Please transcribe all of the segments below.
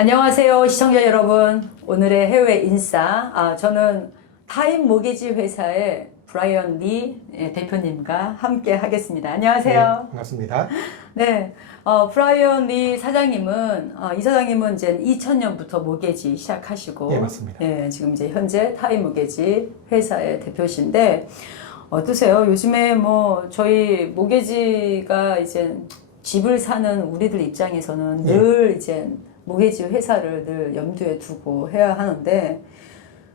안녕하세요, 시청자 여러분. 오늘의 해외 인싸. 저는 타임 모기지 회사의 브라이언 리 대표님과 함께 하겠습니다. 안녕하세요. 네, 반갑습니다. 네, 브라이언 리 사장님은, 이 사장님은 이제 2000년부터 모기지 시작하시고, 네, 맞습니다. 네, 지금 이제 현재 타임 모기지 회사의 대표신데, 어떠세요? 요즘에 뭐, 저희 모기지가 이제 집을 사는 우리들 입장에서는 네. 늘 이제 모기지 회사를 늘 염두에 두고 해야 하는데,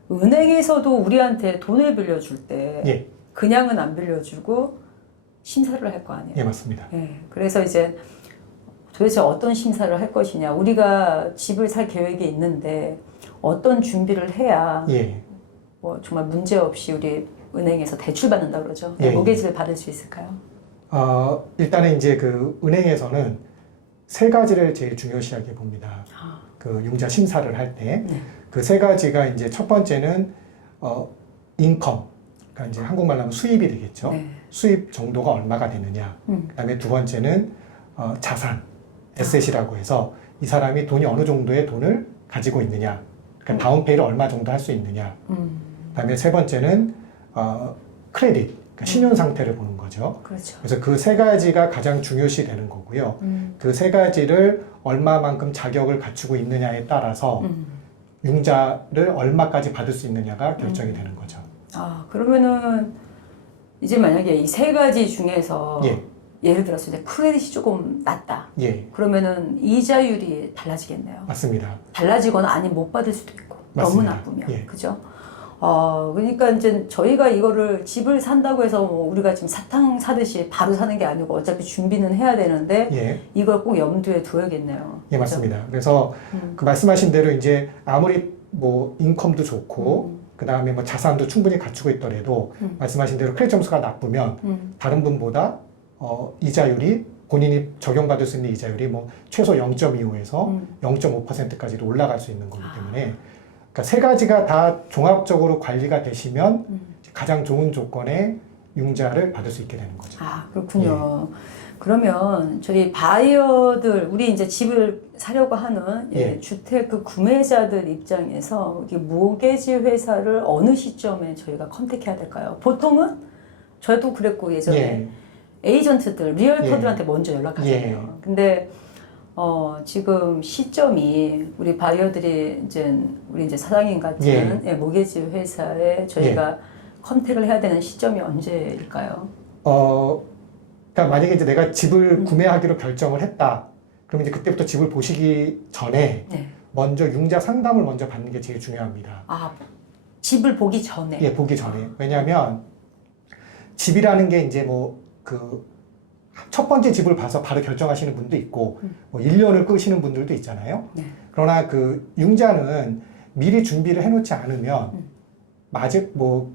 은행에서도 우리한테 돈을 빌려줄 때, 예, 그냥은 안 빌려주고, 심사를 할 거 아니에요. 예, 맞습니다. 예, 그래서 이제 도대체 어떤 심사를 할 것이냐. 우리가 집을 살 계획이 있는데 어떤 준비를 해야 예, 뭐 정말 문제 없이 우리 은행에서 대출 받는다 그러죠. 예, 모기지를 받을 수 있을까요? 일단은 이제 그 은행에서는 세 가지를 제일 중요시하게 봅니다. 그 융자 심사를 할 때. 네. 그 세 가지가 이제 첫 번째는, 인컴. 그러니까 이제 한국말로 하면 수입이 되겠죠. 네. 수입 정도가 얼마가 되느냐. 그 다음에 두 번째는, 자산. 에셋이라고 해서 이 사람이 돈이 어느 정도의 돈을 가지고 있느냐. 그러니까 다운페이를 얼마 정도 할 수 있느냐. 그 다음에 세 번째는, 크레딧. 그러니까 신용 상태를 보는 거죠. 그렇죠. 그래서 그 세 가지가 가장 중요시 되는 거고요. 그 세 가지를 얼마만큼 자격을 갖추고 있느냐에 따라서 융자를 얼마까지 받을 수 있느냐가 결정이 되는 거죠. 그러면은 이제 만약에 이 세 가지 중에서 예, 예를 들어서 이제 크레딧이 조금 낮다. 예, 그러면은 이자율이 달라지겠네요. 맞습니다. 달라지거나 아니면 못 받을 수도 있고. 맞습니다. 너무 나쁘면. 예. 그죠? 그러니까 이제 저희가 이거를 집을 산다고 해서 뭐 우리가 지금 사탕 사듯이 바로 사는 게 아니고 어차피 준비는 해야 되는데 예, 이걸 꼭 염두에 둬야겠네요. 예, 맞습니다. 그래서 그 말씀하신 대로 이제 아무리 뭐 인컴도 좋고 그 다음에 뭐 자산도 충분히 갖추고 있더라도 말씀하신 대로 크레딧 점수가 나쁘면 다른 분보다 이자율이 본인이 적용받을 수 있는 이자율이 뭐 최소 0.25에서 0.5%까지도 올라갈 수 있는 거기 때문에 그러니까 세 가지가 다 종합적으로 관리가 되시면 가장 좋은 조건의 융자를 받을 수 있게 되는 거죠. 그렇군요. 그러면 저희 바이어들, 우리 이제 집을 사려고 하는 예. 주택 그 구매자들 입장에서 이게 모기지 회사를 어느 시점에 저희가 컨택해야 될까요? 보통은 저도 그랬고 예전에 예. 에이전트들, 리얼터들한테 먼저 연락하잖아요. 예. 근데 지금 시점이 우리 바이어들이 우리 이제 사장님 같은 모기지 회사에 저희가 컨택을 해야 되는 시점이 언제일까요? 그러니까 만약에 이제 내가 집을 구매하기로 결정을 했다. 그러면 이제 그때부터 집을 보시기 전에 먼저 융자 상담을 먼저 받는 게 제일 중요합니다. 집을 보기 전에? 예, 보기 전에. 왜냐하면 집이라는 게 이제 뭐 그 첫 번째 집을 봐서 바로 결정하시는 분도 있고 뭐 1년을 끄시는 분들도 있잖아요. 그러나 그 융자는 미리 준비를 해놓지 않으면 뭐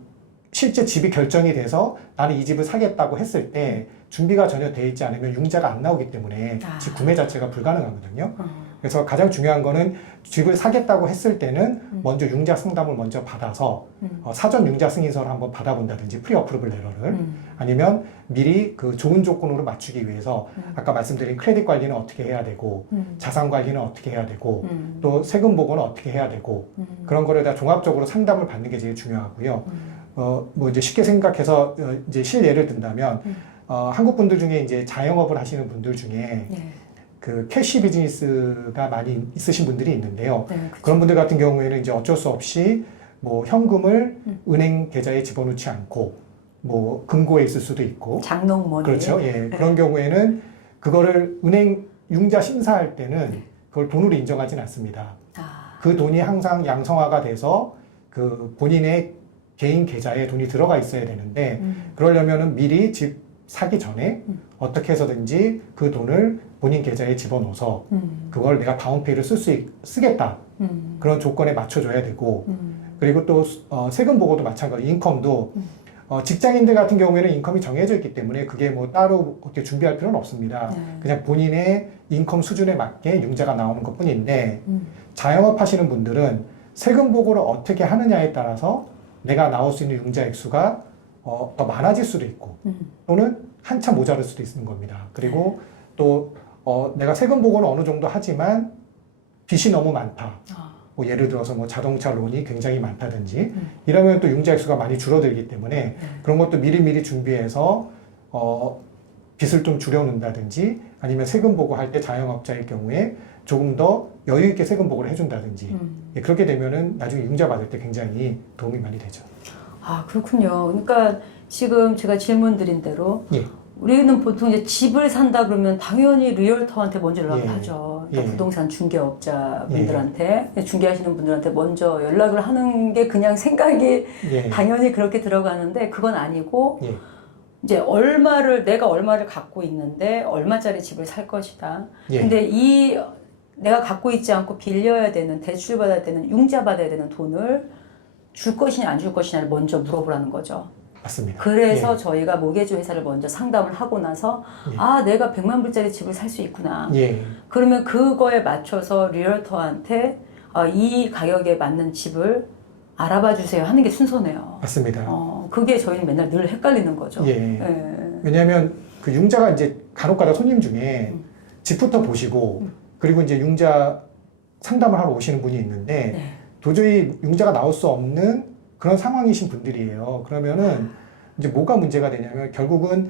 실제 집이 결정이 돼서 나는 이 집을 사겠다고 했을 때 준비가 전혀 돼 있지 않으면 융자가 안 나오기 때문에 집 구매 자체가 불가능하거든요. 그래서 가장 중요한 거는 집을 사겠다고 했을 때는 먼저 융자 상담을 먼저 받아서 사전 융자 승인서를 한번 받아본다든지 프리 어프로블 레터를 아니면 미리 그 좋은 조건으로 맞추기 위해서 아까 말씀드린 크레딧 관리는 어떻게 해야 되고 자산 관리는 어떻게 해야 되고 또 세금 보고는 어떻게 해야 되고 그런 거를 다 종합적으로 상담을 받는 게 제일 중요하고요. 뭐 이제 쉽게 생각해서 이제 실예를 든다면 한국 분들 중에 이제 자영업을 하시는 분들 중에 그 캐시 비즈니스가 많이 있으신 분들이 있는데요. 그런 분들 같은 경우에는 이제 어쩔 수 없이 뭐 현금을 은행 계좌에 집어넣지 않고 뭐 금고에 있을 수도 있고 장롱머니. 그렇죠. 예. 그런 경우에는 그거를 은행 융자 심사할 때는 그걸 돈으로 인정하진 않습니다. 그 돈이 항상 양성화가 돼서 그 본인의 개인 계좌에 돈이 들어가 있어야 되는데 그러려면은 미리 집 사기 전에 어떻게 해서든지 그 돈을 본인 계좌에 집어넣어서 그걸 내가 다운페이를 쓰겠다. 그런 조건에 맞춰줘야 되고 그리고 또 세금 보고도 마찬가지 인컴도 직장인들 같은 경우에는 인컴이 정해져 있기 때문에 그게 뭐 따로 어떻게 준비할 필요는 없습니다. 그냥 본인의 인컴 수준에 맞게 융자가 나오는 것 뿐인데 자영업 하시는 분들은 세금 보고를 어떻게 하느냐에 따라서 내가 나올 수 있는 융자 액수가 더 많아질 수도 있고 또는 한참 모자랄 수도 있는 겁니다. 그리고 또 내가 세금 보고는 어느 정도 하지만 빚이 너무 많다. 뭐 예를 들어서 뭐 자동차 론이 굉장히 많다든지 이러면 또 융자 액수가 많이 줄어들기 때문에 그런 것도 미리미리 준비해서 빚을 좀 줄여놓는다든지 아니면 세금 보고할 때 자영업자일 경우에 조금 더 여유 있게 세금 보고를 해준다든지 예, 그렇게 되면은 나중에 융자 받을 때 굉장히 도움이 많이 되죠. 아, 그렇군요. 그러니까 지금 제가 질문 드린 대로 예. 우리는 보통 이제 집을 산다 그러면 당연히 리얼터한테 먼저 연락을 예. 하죠. 그러니까 예. 부동산 중개업자분들한테 중개하시는 분들한테 먼저 연락을 하는 게 그냥 생각이 예. 당연히 그렇게 들어가는데 그건 아니고 예. 이제 내가 얼마를 갖고 있는데 얼마짜리 집을 살 것이다. 예. 근데 내가 갖고 있지 않고 빌려야 되는 대출받아야 되는 융자 받아야 되는 돈을 줄 것이냐 안 줄 것이냐를 먼저 물어보라는 거죠. 맞습니다. 그래서 예. 저희가 모게지 회사를 먼저 상담을 하고 나서 예. 아, 내가 100만 불짜리 집을 살 수 있구나. 예. 그러면 그거에 맞춰서 리얼터한테 이 가격에 맞는 집을 알아봐 주세요 하는 게 순서네요. 맞습니다. 그게 저희는 맨날 늘 헷갈리는 거죠. 예. 예. 왜냐하면 그 융자가 이제 간혹가다 손님 중에 집부터 보시고 그리고 이제 융자 상담을 하러 오시는 분이 있는데 네. 도저히 융자가 나올 수 없는 그런 상황이신 분들이에요. 그러면은 이제 뭐가 문제가 되냐면 결국은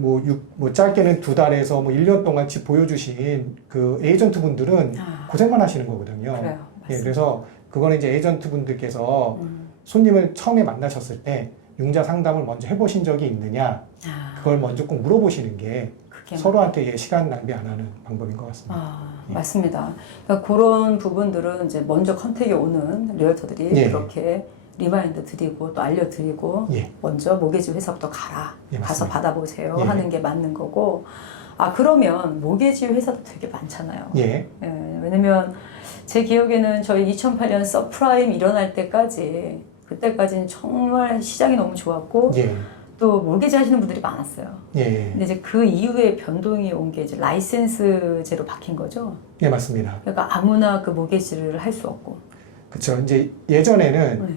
뭐 짧게는 2달에서 뭐 1년 동안 집 보여주신 그 에이전트 분들은 고생만 하시는 거거든요. 그래요. 예, 그래서 그거는 이제 에이전트 분들께서 손님을 처음에 만나셨을 때 융자 상담을 먼저 해보신 적이 있느냐 그걸 먼저 꼭 물어보시는 게 서로한테 시간 낭비 안 하는 방법인 것 같습니다. 예. 맞습니다. 그러니까 그런 부분들은 이제 먼저 컨택이 오는 리얼터들이 예. 그렇게 리마인드 드리고 또 알려드리고 예. 먼저 모게지 회사부터 가라. 예, 가서 맞습니다. 받아보세요 예. 하는 게 맞는 거고 그러면 모게지 회사도 되게 많잖아요. 예. 예, 왜냐면 제 기억에는 저희 2008년 서프라임 일어날 때까지 그때까지는 정말 시장이 너무 좋았고 예. 또 몰개지 하시는 분들이 많았어요. 예. 근데 이제 그 이후에 변동이 온 게 이제 라이센스제로 바뀐 거죠. 예, 맞습니다. 그러니까 아무나 그 모게지를 할 수 없고. 그렇죠. 이제 예전에는 네.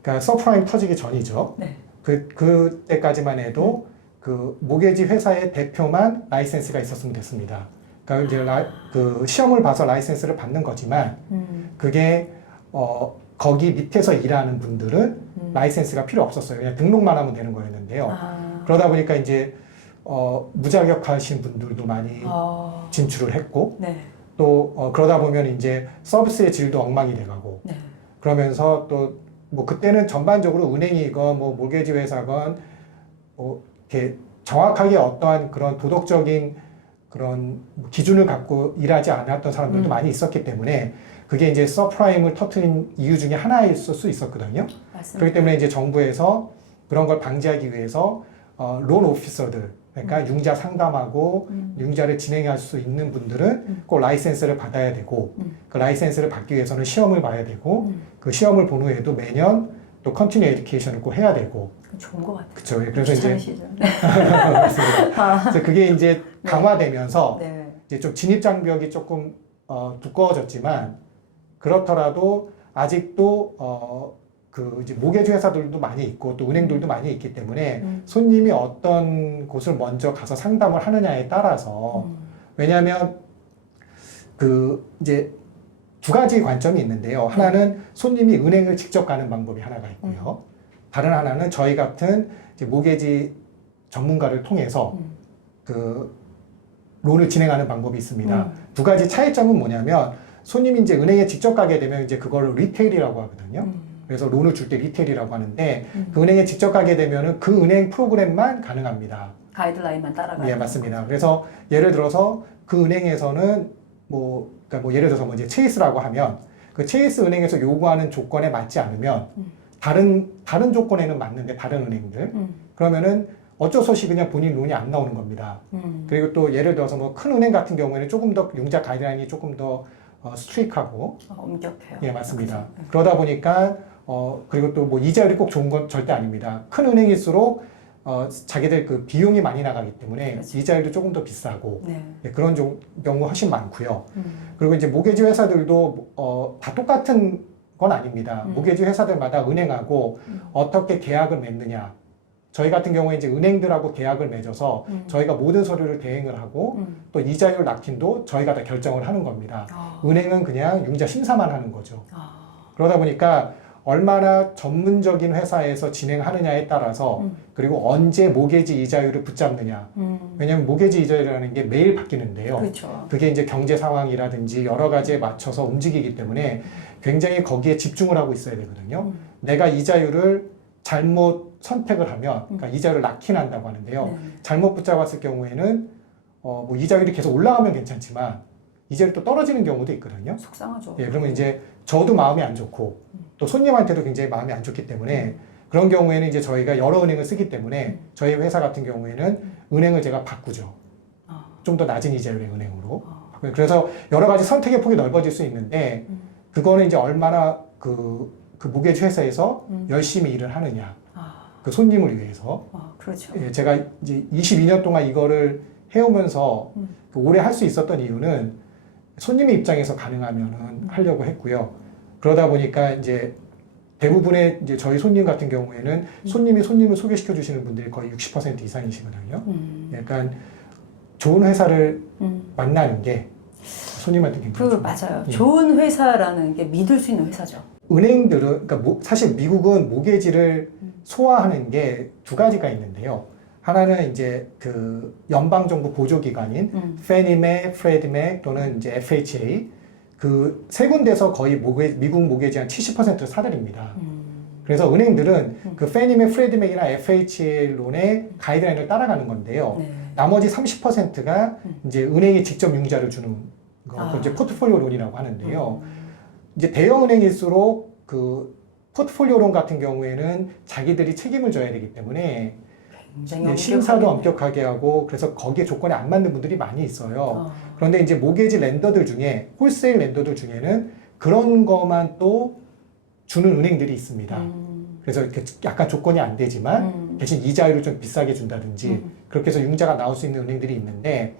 그러니까 서프라임 터지기 전이죠. 네. 그때까지만 해도 그 모게지 회사의 대표만 라이센스가 있었으면 됐습니다. 그러니까 이제 그 시험을 봐서 라이센스를 받는 거지만 그게 거기 밑에서 일하는 분들은 라이센스가 필요 없었어요. 그냥 등록만 하면 되는 거였는데요. 그러다 보니까 이제 무자격하신 분들도 많이 진출을 했고 네. 또 그러다 보면 이제 서비스의 질도 엉망이 돼가고 네. 그러면서 또 뭐 그때는 전반적으로 은행이건 뭐 모게지 회사건 이렇게 정확하게 어떠한 그런 도덕적인 그런 기준을 갖고 일하지 않았던 사람들도 많이 있었기 때문에 그게 이제 서프라임을 터트린 이유 중에 하나일 수 있었거든요. 맞습니다. 그렇기 때문에 이제 정부에서 그런 걸 방지하기 위해서 론 오피서들 그러니까 융자 상담하고 융자를 진행할 수 있는 분들은 꼭 라이센스를 받아야 되고 그 라이센스를 받기 위해서는 시험을 봐야 되고 그 시험을 본 후에도 매년 또 컨티뉴 에듀케이션을 꼭 해야 되고 좋은 것 같아요. 그렇죠. 그래서 이제 네. 맞습니다. 그래서 그게 이제 강화되면서 네. 이제 좀 진입 장벽이 조금 두꺼워졌지만 그렇더라도 아직도 그 이제 모게지 회사들도 많이 있고 또 은행들도 많이 있기 때문에 손님이 어떤 곳을 먼저 가서 상담을 하느냐에 따라서 왜냐하면 그 이제 두 가지 관점이 있는데요. 하나는 손님이 은행을 직접 가는 방법이 하나가 있고요. 다른 하나는 저희 같은 이제 모게지 전문가를 통해서 그 론을 진행하는 방법이 있습니다. 두 가지 차이점은 뭐냐면 손님이 이제 은행에 직접 가게 되면 이제 그걸 리테일이라고 하거든요. 그래서 론을 줄 때 리테일이라고 하는데 그 은행에 직접 가게 되면은 그 은행 프로그램만 가능합니다. 가이드라인만 따라가는. 예, 맞습니다. 그래서 예를 들어서 그 은행에서는 그러니까 뭐 예를 들어서 뭐 이제 체이스라고 하면 그 체이스 은행에서 요구하는 조건에 맞지 않으면 다른 조건에는 맞는데 다른 은행들 그러면은 어쩔 수 없이 그냥 본인 론이 안 나오는 겁니다. 그리고 또 예를 들어서 뭐 큰 은행 같은 경우에는 조금 더 융자 가이드라인이 조금 더 스트릭하고 엄격해요. 예, 맞습니다. 그러다 보니까 그리고 또 뭐 이자율이 꼭 좋은 건 절대 아닙니다. 큰 은행일수록 자기들 그 비용이 많이 나가기 때문에 그렇죠. 이자율도 조금 더 비싸고 네. 예, 그런 경우 훨씬 많고요. 그리고 이제 모게지 회사들도 다 똑같은 건 아닙니다. 모게지 회사들마다 은행하고 어떻게 계약을 맺느냐 저희 같은 경우에 이제 은행들하고 계약을 맺어서 저희가 모든 서류를 대행을 하고 또 이자율 낙힌도 저희가 다 결정을 하는 겁니다. 은행은 그냥 융자 심사만 하는 거죠. 그러다 보니까 얼마나 전문적인 회사에서 진행하느냐에 따라서 그리고 언제 모게지 이자율을 붙잡느냐. 왜냐하면 모게지 이자율이라는 게 매일 바뀌는데요. 그렇죠. 그게 이제 경제 상황이라든지 여러 가지에 맞춰서 움직이기 때문에 굉장히 거기에 집중을 하고 있어야 되거든요. 내가 이자율을 잘못 선택을 하면, 그러니까 이자율을 낙힌한다고 하는데요. 잘못 붙잡았을 경우에는 뭐 이자율이 계속 올라가면 괜찮지만 이자율이 또 떨어지는 경우도 있거든요. 속상하죠. 예, 그러면 이제 저도 마음이 안 좋고 또 손님한테도 굉장히 마음이 안 좋기 때문에 그런 경우에는 이제 저희가 여러 은행을 쓰기 때문에 저희 회사 같은 경우에는 은행을 제가 바꾸죠. 좀 더 낮은 이자율의 은행으로. 그래서 여러 가지 선택의 폭이 넓어질 수 있는데 그거는 이제 얼마나 그 모게지 회사에서 열심히 일을 하느냐. 그 손님을 위해서. 그렇죠. 예, 제가 이제 22년 동안 이거를 해오면서 그 오래 할 수 있었던 이유는 손님의 입장에서 가능하면은 하려고 했고요. 그러다 보니까 이제 대부분의 이제 저희 손님 같은 경우에는 손님이 손님을 소개시켜 주시는 분들이 거의 60% 이상이시거든요. 약간 좋은 회사를 만나는 게 손님한테 굉장히 좋아요. 맞아요. 예. 좋은 회사라는 게 믿을 수 있는 회사죠. 은행들은 그러니까 사실 미국은 모게지를 소화하는 게 두 가지가 있는데요. 하나는 이제 그 연방정부 보조기관인 페니메, 프레디메 또는 이제 FHA 그 세 군데서 거의 미국 모게지 한 70%를 사들입니다. 그래서 은행들은 그 페니메, 프레디메이나 FHA 론의 가이드라인을 따라가는 건데요. 나머지 30%가 이제 은행이 직접 융자를 주는 거, 이제 포트폴리오 론이라고 하는데요. 이제 대형 은행일수록 그 포트폴리오 론 같은 경우에는 자기들이 책임을 져야 되기 때문에 심사도 엄격하게 하고 그래서 거기에 조건에 안 맞는 분들이 많이 있어요. 그런데 이제 모게지 랜더들 중에 홀세일 랜더들 중에는 그런 것만 또 주는 은행들이 있습니다. 그래서 이렇게 약간 조건이 안 되지만 대신 이자율을 좀 비싸게 준다든지 그렇게 해서 융자가 나올 수 있는 은행들이 있는데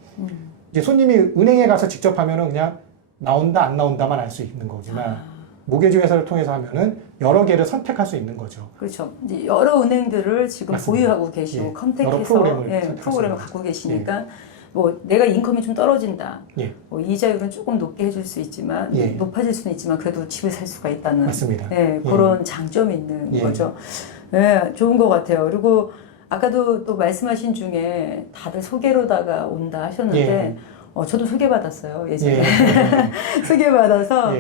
이제 손님이 은행에 가서 직접 하면은 그냥 나온다 안 나온다만 알 수 있는 거지만 모게지 회사를 통해서 하면은 여러 개를 선택할 수 있는 거죠. 그렇죠. 이제 여러 은행들을 지금 맞습니다. 보유하고 계시고 예. 컨택해서 여러 프로그램을 프로그램을 갖고 계시니까 뭐 내가 인컴이 좀 떨어진다. 예. 뭐 이자율은 조금 높게 해줄 수 있지만 예. 높아질 수는 있지만 그래도 집을 살 수가 있다는 맞습니다. 그런 장점이 있는 예. 거죠. 예, 좋은 것 같아요. 그리고 아까도 또 말씀하신 중에 다들 소개로다가 온다 하셨는데 저도 소개받았어요. 예전에. 소개받아서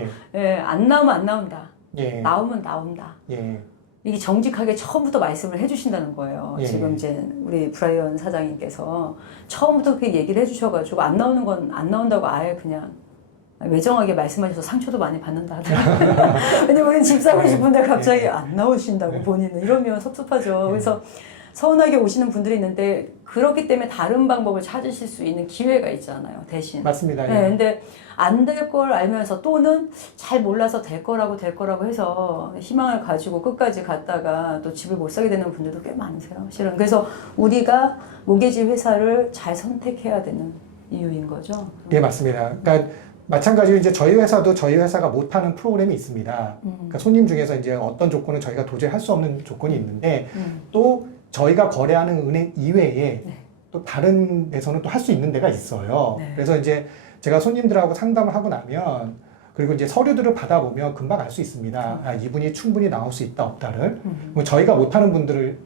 안 나오면 안 나온다. 나오면 나온다. 이게 정직하게 처음부터 말씀을 해주신다는 거예요. 지금 이제 우리 브라이언 사장님께서 처음부터 그 얘기를 해주셔가지고 안 나오는 건 안 나온다고 아예 그냥 외정하게 말씀하셔서 상처도 많이 받는다 하더라고요. 왜냐면 우리는 집 사고 싶은데 갑자기 안 나오신다고 본인은 이러면 섭섭하죠. 그래서 서운하게 오시는 분들이 있는데 그렇기 때문에 다른 방법을 찾으실 수 있는 기회가 있잖아요. 대신. 맞습니다. 네, 근데 안 될 걸 알면서 또는 잘 몰라서 될 거라고 해서 희망을 가지고 끝까지 갔다가 또 집을 못 사게 되는 분들도 꽤 많으세요. 실은. 그래서 우리가 모게지 회사를 잘 선택해야 되는 이유인 거죠. 예, 맞습니다. 그러니까 마찬가지로 이제 저희 회사도 저희 회사가 못하는 프로그램이 있습니다. 그러니까 손님 중에서 이제 어떤 조건은 저희가 도저히 할 수 없는 조건이 있는데 또 저희가 거래하는 은행 이외에 또 다른 데서는 또 할 수 있는 데가 있어요. 그래서 이제 제가 손님들하고 상담을 하고 나면 그리고 이제 서류들을 받아보면 금방 알 수 있습니다. 아, 이분이 충분히 나올 수 있다 없다를. 뭐 저희가 못하는 분들을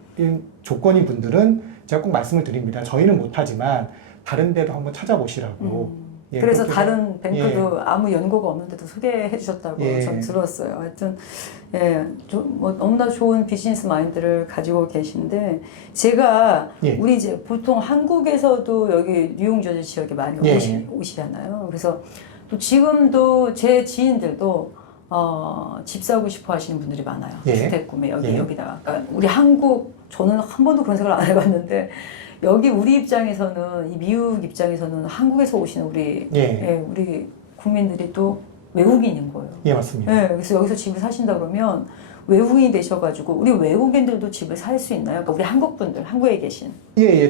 조건인 분들은 제가 꼭 말씀을 드립니다. 저희는 못하지만 다른 데도 한번 찾아보시라고. 그래서 다른 뱅크도 아무 연고가 없는데도 소개해 주셨다고 전 들었어요. 하여튼 뭐 너무나 좋은 비즈니스 마인드를 가지고 계신데 제가 우리 이제 보통 한국에서도 여기 뉴욕 저지 지역에 많이 오시잖아요. 그래서 또 지금도 제 지인들도 집 사고 싶어 하시는 분들이 많아요. 주택 구매 여기다가. 그러니까 우리 저는 한 번도 그런 생각을 안 해봤는데 여기 우리 입장에서는 이 미국 입장에서는 한국에서 오시는 우리 국민들이 또 외국인인 거예요. 예, 맞습니다. 그래서 여기서 집을 사신다 그러면 외국인이 되셔가지고 우리 외국인들도 집을 살 수 있나요? 그러니까 우리 한국 분들, 한국에 계신.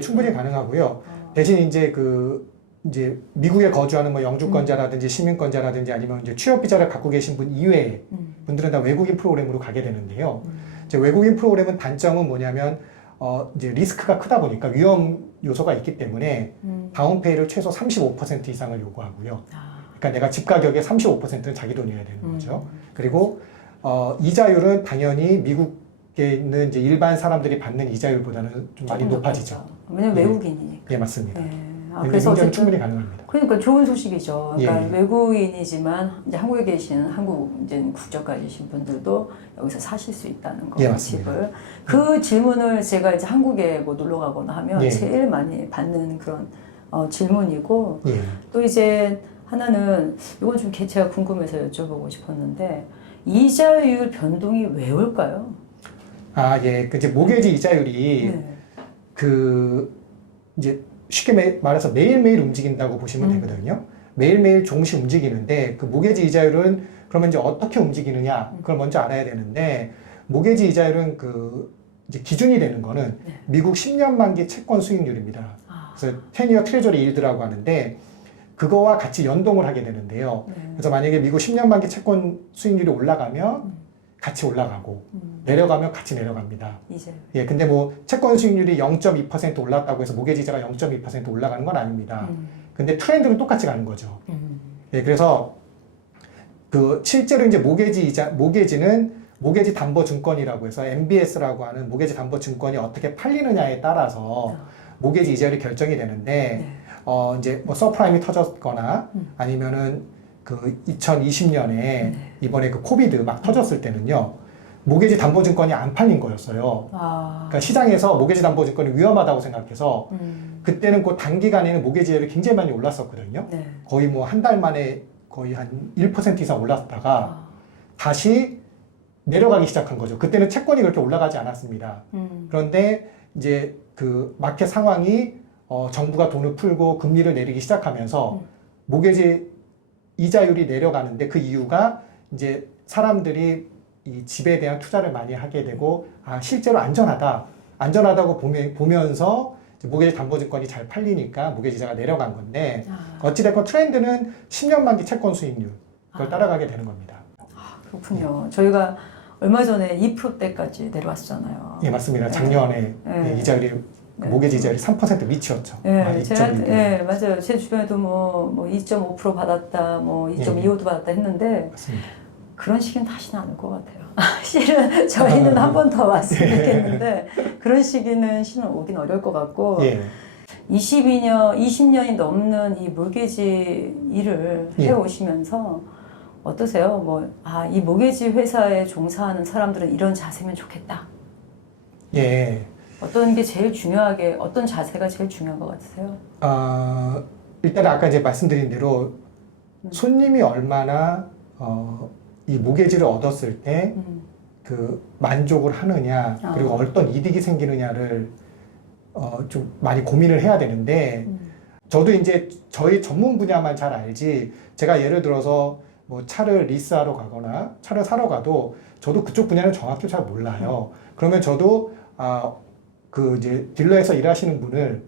충분히 가능하고요. 대신 이제 이제 미국에 거주하는 뭐 영주권자라든지 시민권자라든지 아니면 이제 취업 비자를 갖고 계신 분 이외에 분들은 다 외국인 프로그램으로 가게 되는데요. 이제 외국인 프로그램은 단점은 뭐냐면 이제 리스크가 크다 보니까 위험 요소가 있기 때문에 다운페이를 최소 35% 이상을 요구하고요. 그러니까 내가 집 가격의 35%는 자기 돈이어야 되는 거죠. 그리고 이자율은 당연히 미국에 있는 이제 일반 사람들이 받는 이자율보다는 좀 많이 높아지죠. 왜냐면 외국인이니까. 예, 맞습니다. 그래서 어쨌든 충분히 가능합니다. 그러니까 좋은 소식이죠. 그러니까 예. 외국인이지만 이제 한국에 계신 한국 이제 국적 가지신 분들도 여기서 사실 수 있다는 거. 예, 맞습니다. 집을. 그 질문을 제가 이제 한국에 뭐 놀러 가거나 하면 예. 제일 많이 받는 그런 질문이고 예. 또 이제 하나는 이건 좀 제가 궁금해서 여쭤보고 싶었는데 이자율 변동이 왜 올까요? 예. 그 이제 모게지 이자율이 네. 그 이제 쉽게 말해서 매일매일 움직인다고 보시면 되거든요. 매일매일 조금씩 움직이는데 그 모게지 이자율은 그러면 이제 어떻게 움직이느냐 그걸 먼저 알아야 되는데 모게지 이자율은 그 이제 기준이 되는 거는 미국 10년 만기 채권 수익률입니다. 그래서 10year 트레저리 일드라고 하는데 그거와 같이 연동을 하게 되는데요. 그래서 만약에 미국 10년 만기 채권 수익률이 올라가면 같이 올라가고 내려가면 같이 내려갑니다. 이제. 예, 근데 뭐 채권 수익률이 0.2% 올랐다고 해서 모게지 이자가 0.2% 올라가는 건 아닙니다. 근데 트렌드는 똑같이 가는 거죠. 예, 그래서 그 실제로 이제 모게지는 모게지 담보 증권이라고 해서 MBS라고 하는 모게지 담보 증권이 어떻게 팔리느냐에 따라서 모게지 이자율이 결정이 되는데 이제 뭐 서프라임이 터졌거나 아니면은 그 2020년에 이번에 그 코비드 막 터졌을 때는요. 모게지 담보증권이 안 팔린 거였어요. 그러니까 시장에서 모게지 담보증권이 위험하다고 생각해서 그때는 그 단기간에는 모게지율이 굉장히 많이 올랐었거든요. 네. 거의 뭐 한 달 만에 거의 한 1% 이상 올랐다가 다시 내려가기 시작한 거죠. 그때는 채권이 그렇게 올라가지 않았습니다. 그런데 이제 그 마켓 상황이 정부가 돈을 풀고 금리를 내리기 시작하면서 모게지 이자율이 내려가는데 그 이유가 이제 사람들이 이 집에 대한 투자를 많이 하게 되고 실제로 안전하다고 보면서 모게지 담보증권이 잘 팔리니까 모게지 이자가 내려간 건데 어찌됐건 트렌드는 10년 만기 채권 수익률 그걸 따라가게 되는 겁니다. 그렇군요. 저희가 얼마 전에 2%대까지 내려왔잖아요. 예, 맞습니다. 작년에 이자율이 모게지 이자율이 3% 미치였죠. 맞아요. 제 주변에도 뭐 2.5% 받았다, 뭐 2.25도 받았다 했는데 맞습니다. 그런 그런 시기는 다시는 안 올 것 같아요. 실은 저희는 한 번 더 왔으면 좋겠는데 그런 시기는 실은 오긴 어려울 것 같고 20년이 넘는 이 모게지 일을 해오시면서 어떠세요? 뭐, 이 모게지 회사에 종사하는 사람들은 이런 자세면 좋겠다. 예. 어떤 자세가 제일 중요한 것 같으세요? 일단 아까 이제 말씀드린 대로 손님이 얼마나 이 모게지를 얻었을 때 그 만족을 하느냐 그리고 어떤 이득이 생기느냐를 좀 많이 고민을 해야 되는데 저도 이제 저희 전문 분야만 잘 알지 제가 예를 들어서 뭐 차를 리스하러 가거나 차를 사러 가도 저도 그쪽 분야는 정확히 잘 몰라요. 그러면 저도 그 이제 딜러에서 일하시는 분을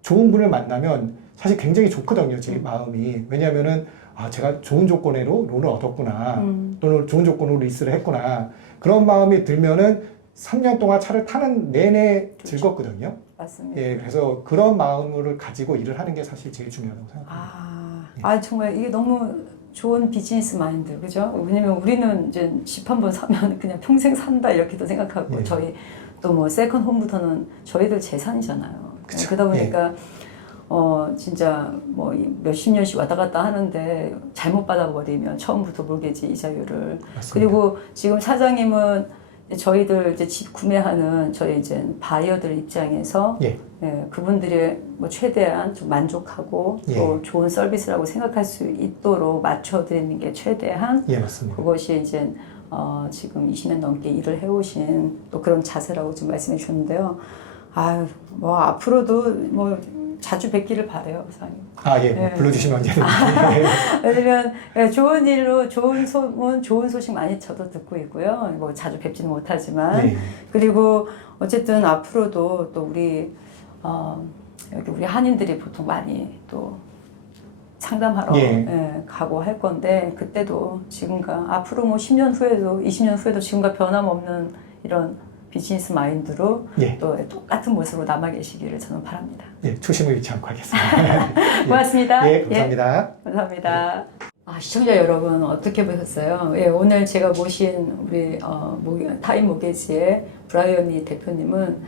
좋은 분을 만나면 사실 굉장히 좋거든요. 제 마음이. 왜냐하면은 제가 좋은 조건으로 론을 얻었구나. 또는 좋은 조건으로 리스를 했구나. 그런 마음이 들면은 3년 동안 차를 타는 내내 즐겁거든요. 맞습니다. 예, 그래서 그런 마음을 가지고 일을 하는 게 사실 제일 중요하다고 생각합니다. 정말 이게 너무 좋은 비즈니스 마인드, 그죠? 왜냐면 우리는 이제 집 한 번 사면 그냥 평생 산다 이렇게도 생각하고 저희 또 뭐 세컨 홈부터는 저희들 재산이잖아요. 그쵸. 그러다 보니까 진짜 뭐 몇십 년씩 왔다 갔다 하는데 잘못 받아버리면 처음부터 모게지 이자율을. 맞습니다. 그리고 지금 사장님은 저희들 이제 집 구매하는 저희 이제 바이어들 입장에서 그분들이 뭐 최대한 좀 만족하고 또 좋은 서비스라고 생각할 수 있도록 맞춰드리는 게 최대한 맞습니다. 그것이 이제 지금 20년 넘게 일을 해오신 또 그런 자세라고 좀 말씀해 주셨는데요. 뭐 앞으로도 뭐 자주 뵙기를 바래요, 사장님. 불러주시면 언제든지. 왜냐면 좋은 일로 좋은 소문, 좋은 소식 많이 저도 듣고 있고요. 뭐 자주 뵙지는 못하지만 그리고 어쨌든 앞으로도 또 우리 여기 우리 한인들이 보통 많이 또 상담하러 가고 할 건데 그때도 지금과 앞으로 뭐 10년 후에도 20년 후에도 지금과 변함없는 이런 비즈니스 마인드로 예. 또 똑같은 모습으로 남아 계시기를 저는 바랍니다. 예, 초심을 잃지 않고 하겠습니다. 고맙습니다. 예, 감사합니다. 감사합니다. 시청자 여러분 어떻게 보셨어요? 예, 오늘 제가 모신 우리 타임 모게지의 브라이언 대표님은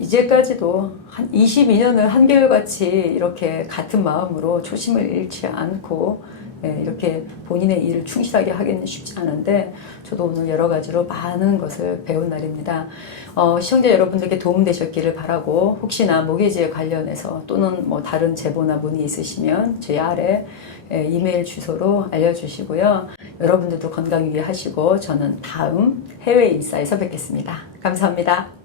이제까지도 한 22년을 한결같이 이렇게 같은 마음으로 초심을 잃지 않고 이렇게 본인의 일을 충실하게 하기는 쉽지 않은데 저도 오늘 여러 가지로 많은 것을 배운 날입니다. 시청자 여러분들께 도움되셨기를 바라고 혹시나 모게지에 관련해서 또는 뭐 다른 제보나 문의 있으시면 제 아래 이메일 주소로 알려주시고요. 여러분들도 건강 유의하시고 저는 다음 해외 인사에서 뵙겠습니다. 감사합니다.